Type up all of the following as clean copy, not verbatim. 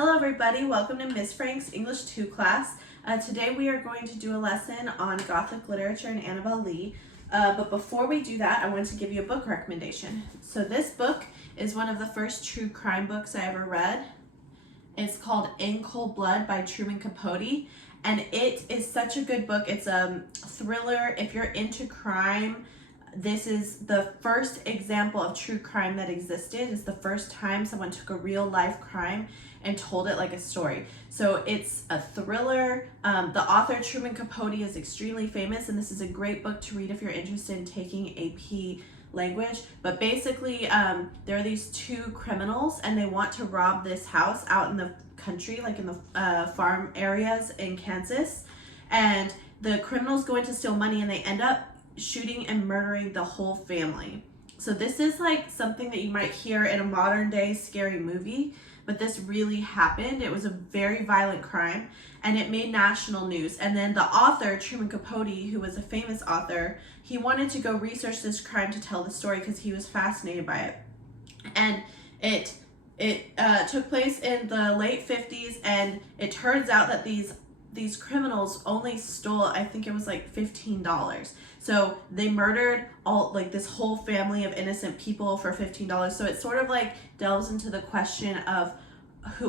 Hello everybody, welcome to Miss Frank's English 2 class. Today we are going to do a lesson on Gothic literature and Annabel Lee. But before we do that, I want to give you a book recommendation. So this book is one of the first true crime books I ever read. It's called In Cold Blood by Truman Capote, and it is such a good book. It's a thriller. If you're into crime, this is the first example of true crime that existed. It's the first time someone took a real life crime and told it like a story. So it's a thriller. The author Truman Capote is extremely famous, and this is a great book to read if you're interested in taking AP language. But basically, there are these two criminals, and they want to rob this house out in the country, like in the farm areas in Kansas. And the criminals go in to steal money, and they end up shooting and murdering the whole family. So this is like something that you might hear in a modern day scary movie, but this really happened. It was a very violent crime, and it made national news. And then the author, Truman Capote, who was a famous author, he wanted to go research this crime to tell the story because he was fascinated by it. And it took place in the late 50s, and it turns out that these criminals only stole, I think it was like $15. So they murdered this whole family of innocent people for $15. So it sort of like delves into the question of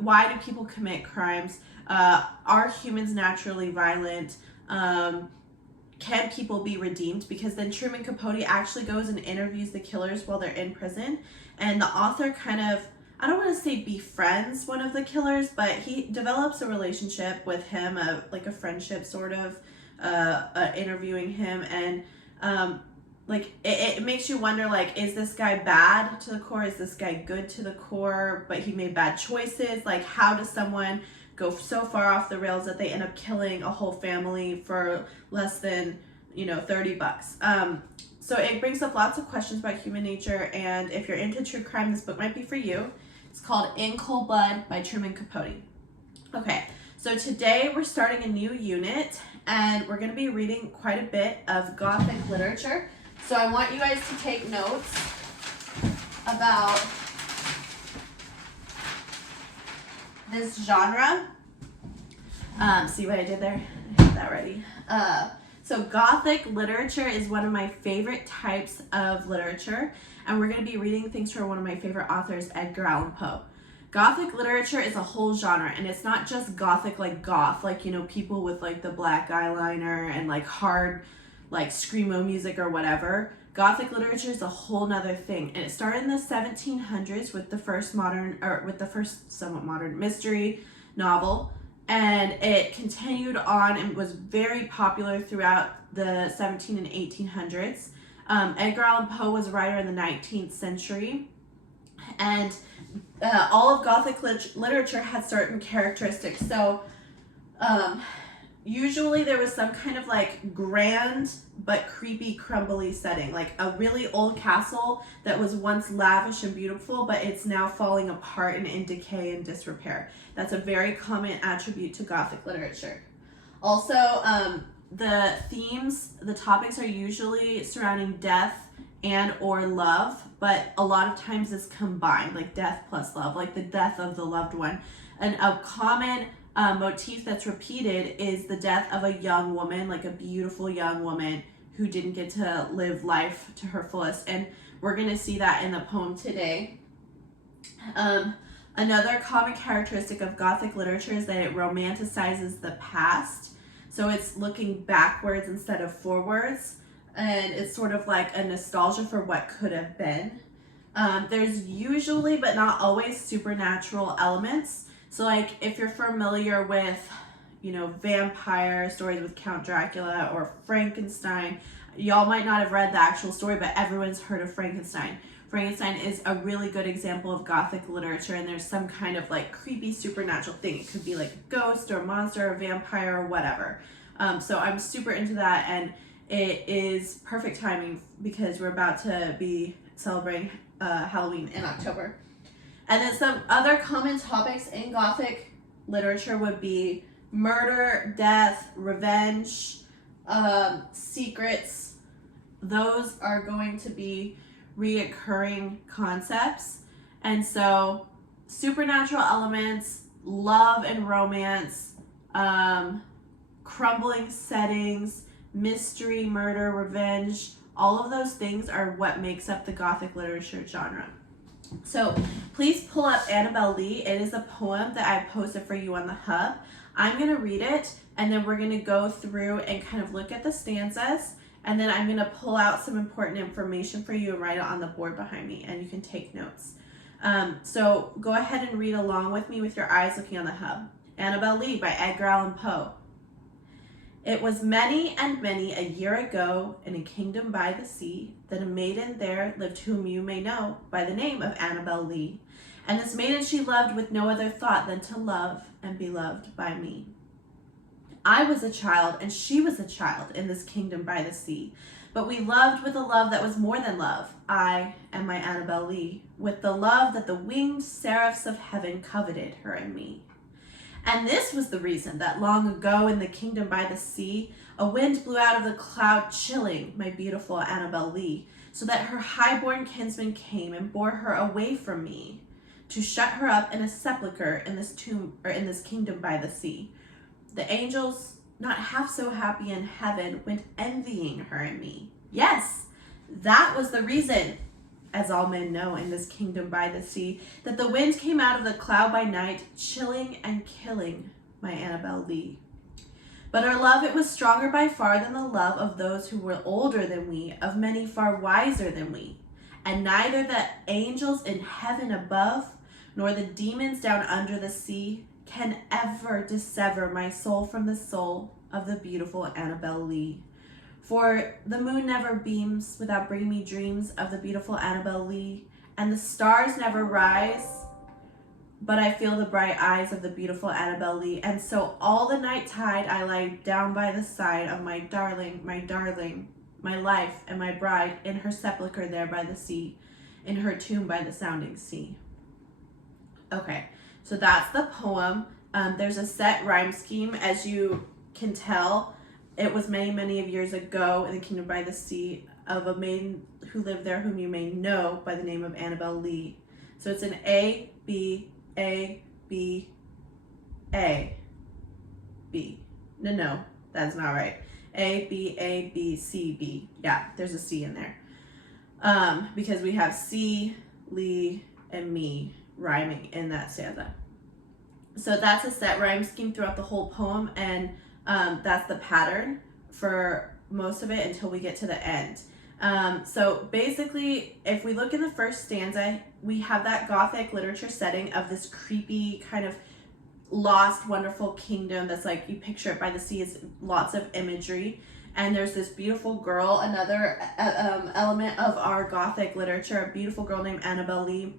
why do people commit crimes? Are humans naturally violent? Can people be redeemed? Because then Truman Capote actually goes and interviews the killers while they're in prison. And the author kind of, I don't want to say befriends one of the killers, but he develops a relationship with him, like a friendship sort of, interviewing him. And it makes you wonder, like, is this guy bad to the core? Is this guy good to the core, but he made bad choices? Like, how does someone go so far off the rails that they end up killing a whole family for less than, $30? So it brings up lots of questions about human nature, and if you're into true crime, this book might be for you. It's called In Cold Blood by Truman Capote. Okay, so today we're starting a new unit, and we're going to be reading quite a bit of Gothic literature. So I want you guys to take notes about this genre. See what I did there? I have that ready. So Gothic literature is one of my favorite types of literature, and we're going to be reading things from one of my favorite authors, Edgar Allan Poe. Gothic literature is a whole genre, and it's not just Gothic like goth, like, people with like the black eyeliner and like hard, like screamo music or whatever. Gothic literature is a whole nother thing, and it started in the 1700s with the first somewhat modern mystery novel. And it continued on and was very popular throughout the 17 and 1800s. Edgar Allan Poe was a writer in the 19th century. And all of Gothic literature had certain characteristics. So usually there was some kind of like grand but creepy, crumbly setting. Like a really old castle that was once lavish and beautiful, but it's now falling apart and in decay and disrepair. That's a very common attribute to Gothic literature. Also, the themes, the topics are usually surrounding death and or love, but a lot of times it's combined, like death plus love, like the death of the loved one. And a common motif that's repeated is the death of a young woman, like a beautiful young woman who didn't get to live life to her fullest. And we're going to see that in the poem today. Another common characteristic of Gothic literature is that it romanticizes the past. So it's looking backwards instead of forwards. And it's sort of like a nostalgia for what could have been. There's usually, but not always, supernatural elements. So like if you're familiar with, vampire stories with Count Dracula or Frankenstein, y'all might not have read the actual story, but everyone's heard of Frankenstein. Frankenstein is a really good example of Gothic literature, and there's some kind of like creepy supernatural thing. It could be like a ghost or a monster or a vampire or whatever. So I'm super into that, and it is perfect timing because we're about to be celebrating Halloween in October. And then some other common topics in Gothic literature would be murder, death, revenge, secrets. Those are going to be reoccurring concepts. And so supernatural elements, love and romance, crumbling settings, mystery, murder, revenge. All of those things are what makes up the Gothic literature genre. So please pull up Annabel Lee. It is a poem that I posted for you on the hub. I'm going to read it, and then we're going to go through and kind of look at the stanzas, and then I'm going to pull out some important information for you and write it on the board behind me, and you can take notes. So go ahead and read along with me with your eyes looking on the hub. Annabel Lee by Edgar Allan Poe. It was many and many a year ago, in a kingdom by the sea, that a maiden there lived whom you may know by the name of Annabel Lee. And this maiden she loved with no other thought than to love and be loved by me. I was a child, and she was a child in this kingdom by the sea. But we loved with a love that was more than love, I and my Annabel Lee, with the love that the winged seraphs of heaven coveted her and me. And this was the reason that long ago in the kingdom by the sea, a wind blew out of the cloud, chilling my beautiful Annabel Lee, so that her high-born kinsman came and bore her away from me, to shut her up in a sepulchre in this tomb, or in this kingdom by the sea. The angels, not half so happy in heaven, went envying her and me. Yes, that was the reason, as all men know in this kingdom by the sea, that the wind came out of the cloud by night, chilling and killing my Annabel Lee. But our love, it was stronger by far than the love of those who were older than we, of many far wiser than we. And neither the angels in heaven above, nor the demons down under the sea, can ever dissever my soul from the soul of the beautiful Annabel Lee. For the moon never beams without bringing me dreams of the beautiful Annabel Lee, and the stars never rise, but I feel the bright eyes of the beautiful Annabel Lee. And so all the night tide I lie down by the side of my darling, my life and my bride, in her sepulchre there by the sea, in her tomb by the sounding sea. Okay, so that's the poem. There's a set rhyme scheme, as you can tell. It was many, many of years ago in the kingdom by the sea, of a maiden who lived there whom you may know by the name of Annabel Lee. So it's an A, B, A, B, A, B. No, that's not right. A, B, A, B, C, B. Yeah, there's a C in there. Because we have C, Lee, and me rhyming in that stanza. So that's a set rhyme scheme throughout the whole poem, and that's the pattern for most of it until we get to the end. So basically, if we look in the first stanza, we have that Gothic literature setting of this creepy kind of lost, wonderful kingdom that's like, you picture it by the sea, it's lots of imagery. And there's this beautiful girl, another element of our Gothic literature, a beautiful girl named Annabel Lee.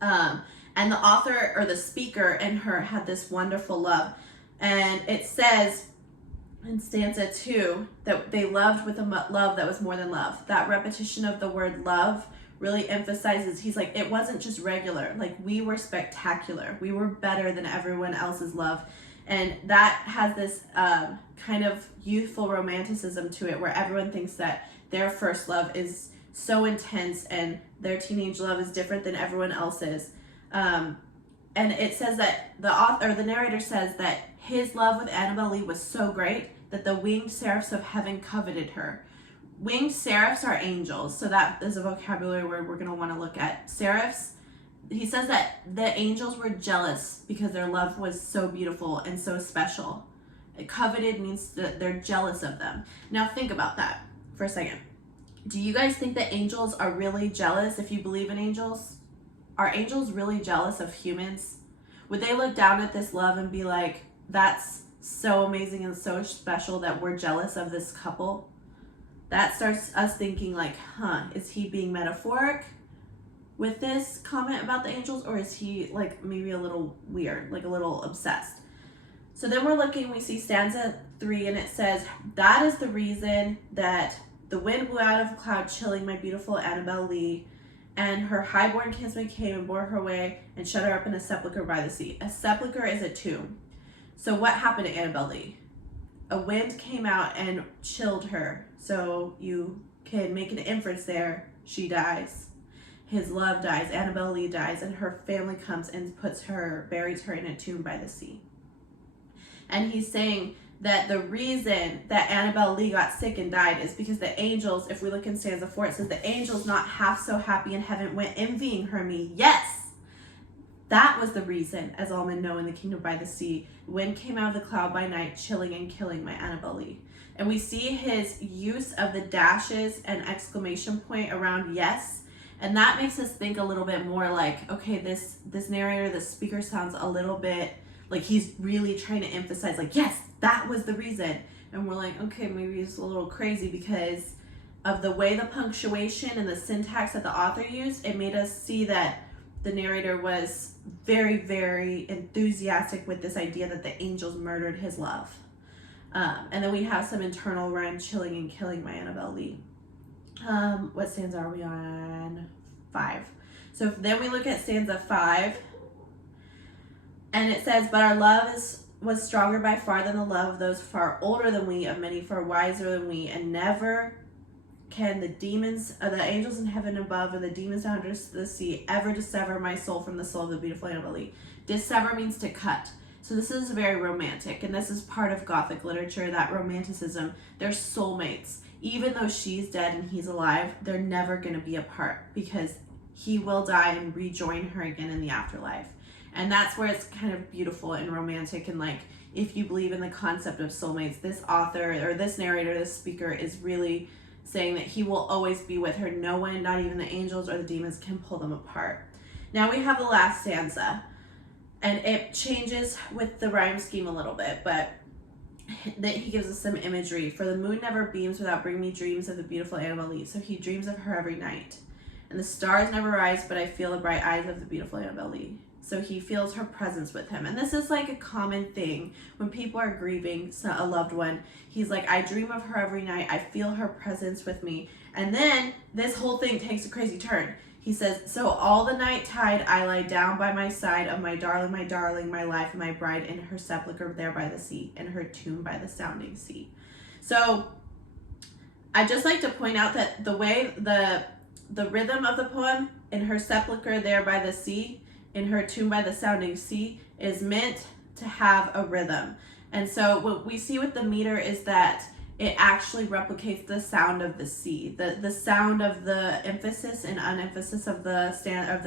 And the author, or the speaker in her, had this wonderful love. And it says in stanza 2 that they loved with a love that was more than love. That repetition of the word love really emphasizes, he's like, it wasn't just regular. Like, we were spectacular. We were better than everyone else's love. And that has this kind of youthful romanticism to it, where everyone thinks that their first love is so intense and their teenage love is different than everyone else's. And it says that the narrator says that his love with Annabel Lee was so great that the winged seraphs of heaven coveted her. Winged seraphs are angels, so that is a vocabulary word we're going to want to look at. Seraphs, he says that the angels were jealous because their love was so beautiful and so special. Coveted means that they're jealous of them. Now think about that for a second. Do you guys think that angels are really jealous if you believe in angels? Are angels really jealous of humans? Would they look down at this love and be like, that's so amazing and so special that we're jealous of this couple? That starts us thinking like, is he being metaphoric with this comment about the angels, or is he like maybe a little weird, like a little obsessed? So then we're looking, we see stanza 3, and it says, that is the reason that the wind blew out of a cloud, chilling my beautiful Annabel Lee, and her highborn kinsman came and bore her away and shut her up in a sepulchre by the sea. A sepulchre is a tomb. So what happened to Annabel Lee? A wind came out and chilled her. So you can make an inference there. She dies. his love dies, Annabel Lee dies, and her family comes and buries her in a tomb by the sea. And he's saying that the reason that Annabel Lee got sick and died is because the angels, if we look in stanza 4, it says, the angels not half so happy in heaven went envying her me. Yes! That was the reason, as all men know in the kingdom by the sea, wind came out of the cloud by night, chilling and killing my Annabel Lee. And we see his use of the dashes and exclamation point around yes. And that makes us think a little bit more like, okay, this narrator, this speaker sounds a little bit like he's really trying to emphasize, like, yes, that was the reason. And we're like, okay, maybe it's a little crazy because of the way the punctuation and the syntax that the author used. It made us see that the narrator was very, very enthusiastic with this idea that the angels murdered his love. And then we have some internal rhyme, chilling and killing my Annabel Lee. What stanza are we on? 5. So then we look at stanza 5. And it says, but our love was stronger by far than the love of those far older than we, of many far wiser than we, and never can the demons, or the angels in heaven above, or the demons down under the sea, ever dissever my soul from the soul of the beautiful Annabel Lee. Dissever means to cut. So this is very romantic, and this is part of Gothic literature, that romanticism. They're soulmates. Even though she's dead and he's alive, they're never going to be apart because he will die and rejoin her again in the afterlife. And that's where it's kind of beautiful and romantic. And like, if you believe in the concept of soulmates, this author or this narrator, this speaker is really saying that he will always be with her. No one, not even the angels or the demons, can pull them apart. Now we have the last stanza, and it changes with the rhyme scheme a little bit, but that he gives us some imagery. For the moon never beams without bringing me dreams of the beautiful Annabel Lee. So he dreams of her every night. And the stars never rise, but I feel the bright eyes of the beautiful Annabel Lee. So he feels her presence with him. And this is like a common thing when people are grieving a loved one. He's like, I dream of her every night. I feel her presence with me. And then this whole thing takes a crazy turn. He says, so all the night tide I lie down by my side of my darling, my life, and my bride in her sepulchre there by the sea, in her tomb by the sounding sea. So I just like to point out that the way the rhythm of the poem, in her sepulchre there by the sea, in her tomb by the sounding sea, is meant to have a rhythm. And so what we see with the meter is that it actually replicates the sound of the sea. The sound of the emphasis and unemphasis of the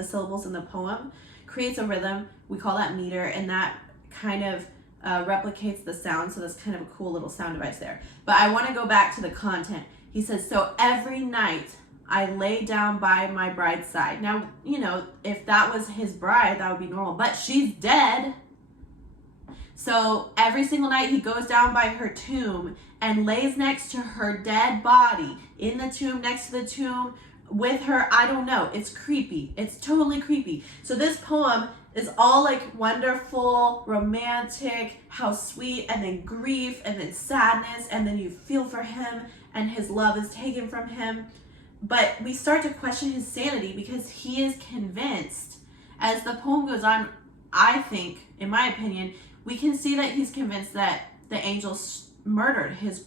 syllables in the poem creates a rhythm. We call that meter, and that kind of replicates the sound. So that's kind of a cool little sound device there. But I want to go back to the content. He says, so every night I lay down by my bride's side. Now, you know, if that was his bride, that would be normal, but she's dead. So every single night he goes down by her tomb and lays next to her dead body, in the tomb, next to the tomb, with her. I don't know. It's creepy. It's totally creepy. So this poem is all like wonderful, romantic, how sweet, and then grief, and then sadness, and then you feel for him, and his love is taken from him. But we start to question his sanity because he is convinced, as the poem goes on, I think, in my opinion, we can see that he's convinced that the angels murdered his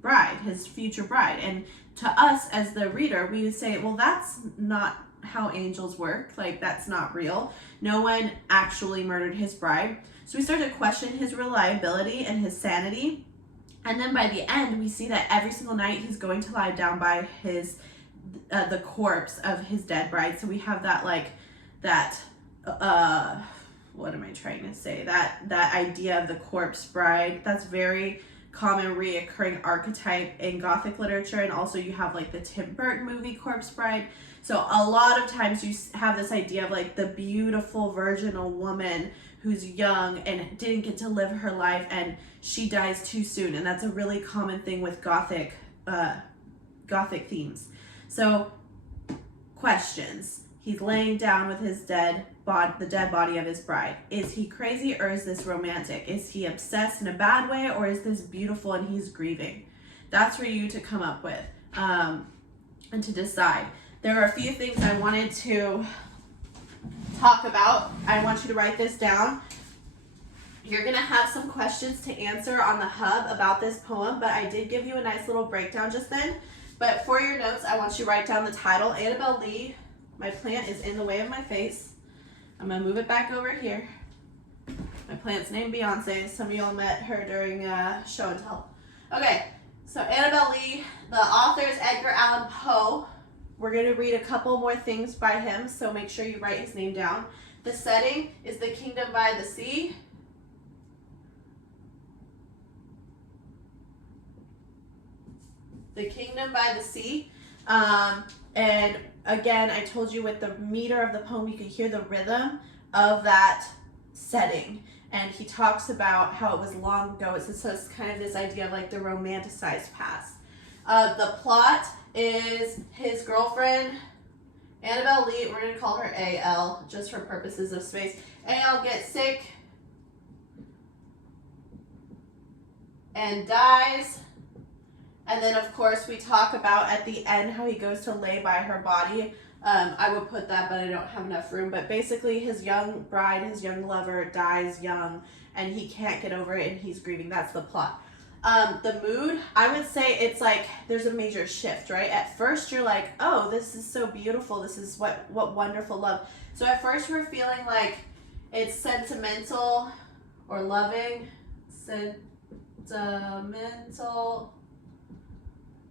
bride, his future bride. And to us as the reader, we would say, well, that's not how angels work. Like, that's not real. No one actually murdered his bride. So we start to question his reliability and his sanity. And then by the end, we see that every single night he's going to lie down by his the corpse of his dead bride. So we have that, like, that what am I trying to say? That idea of the corpse bride. That's very common reoccurring archetype in Gothic literature. And also you have like the Tim Burton movie Corpse Bride. So a lot of times you have this idea of like the beautiful virginal woman who's young and didn't get to live her life and she dies too soon. And that's a really common thing with Gothic themes. So questions. He's laying down with his the dead body of his bride. Is he crazy or is this romantic? Is he obsessed in a bad way or is this beautiful and he's grieving? That's for you to come up with and to decide. There are a few things I wanted to talk about. I want you to write this down. You're going to have some questions to answer on the hub about this poem, but I did give you a nice little breakdown just then. But for your notes, I want you to write down the title, Annabel Lee My plant is in the way of my face. I'm gonna move it back over here. My plant's named Beyonce. Some of y'all met her during show and tell. Okay, so Annabel Lee, the author is Edgar Allan Poe. We're gonna read a couple more things by him, so make sure you write his name down. The setting is the kingdom by the sea. The kingdom by the sea. And again, I told you with the meter of the poem, you could hear the rhythm of that setting. And he talks about how it was long ago. So it's kind of this idea of like the romanticized past. The plot is his girlfriend, Annabel Lee, we're going to call her A.L. just for purposes of space. A.L. gets sick and dies. And then, of course, we talk about at the end how he goes to lay by her body. I would put that, but I don't have enough room. But basically, his young bride, his young lover, dies young, and he can't get over it, and he's grieving. That's the plot. The mood, I would say it's like there's a major shift, right? At first, you're like, oh, this is so beautiful. This is what wonderful love. So at first, we're feeling like it's sentimental or loving. Sentimental.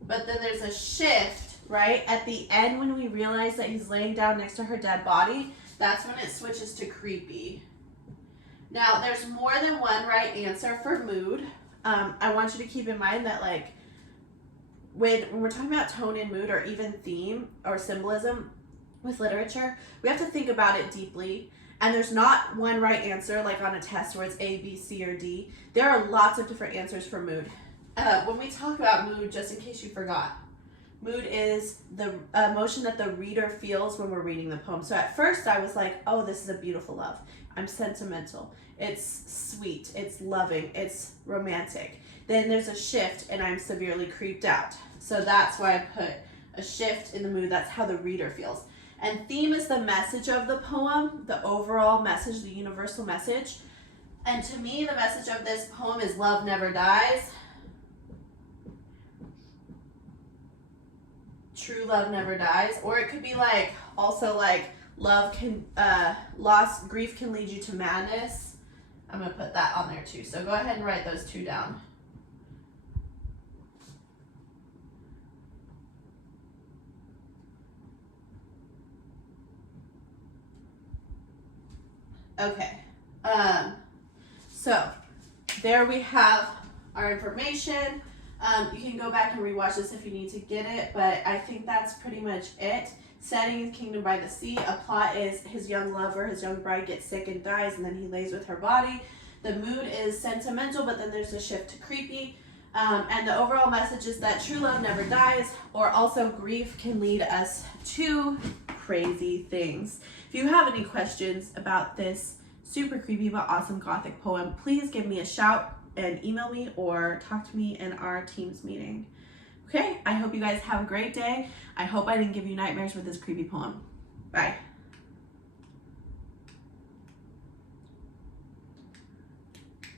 But then there's a shift, right? At the end, when we realize that he's laying down next to her dead body, that's when it switches to creepy. Now, there's more than one right answer for mood. I want you to keep in mind that, like, when we're talking about tone and mood or even theme or symbolism with literature, we have to think about it deeply. And there's not one right answer, like on a test where it's A, B, C, or D. There are lots of different answers for mood. When we talk about mood, just in case you forgot, mood is the emotion that the reader feels when we're reading the poem. So at first I was like, oh, this is a beautiful love. I'm sentimental. It's sweet. It's loving. It's romantic. Then there's a shift and I'm severely creeped out. So that's why I put a shift in the mood. That's how the reader feels. And theme is the message of the poem, the overall message, the universal message. And to me, the message of this poem is love never dies. True love never dies. Or it could be like, also like, love can, loss, grief can lead you to madness. I'm going to put that on there too. So go ahead and write those two down. Okay. So there we have our information. You can go back and rewatch this if you need to get it, but I think that's pretty much it. Setting is Kingdom by the Sea. A plot is his young lover, his young bride gets sick and dies, and then he lays with her body. The mood is sentimental, but then there's a shift to creepy. And the overall message is that true love never dies, or also grief can lead us to crazy things. If you have any questions about this super creepy but awesome Gothic poem, please give me a shout and email me or talk to me in our Teams meeting. Okay, I hope you guys have a great day. I hope I didn't give you nightmares with this creepy poem. Bye.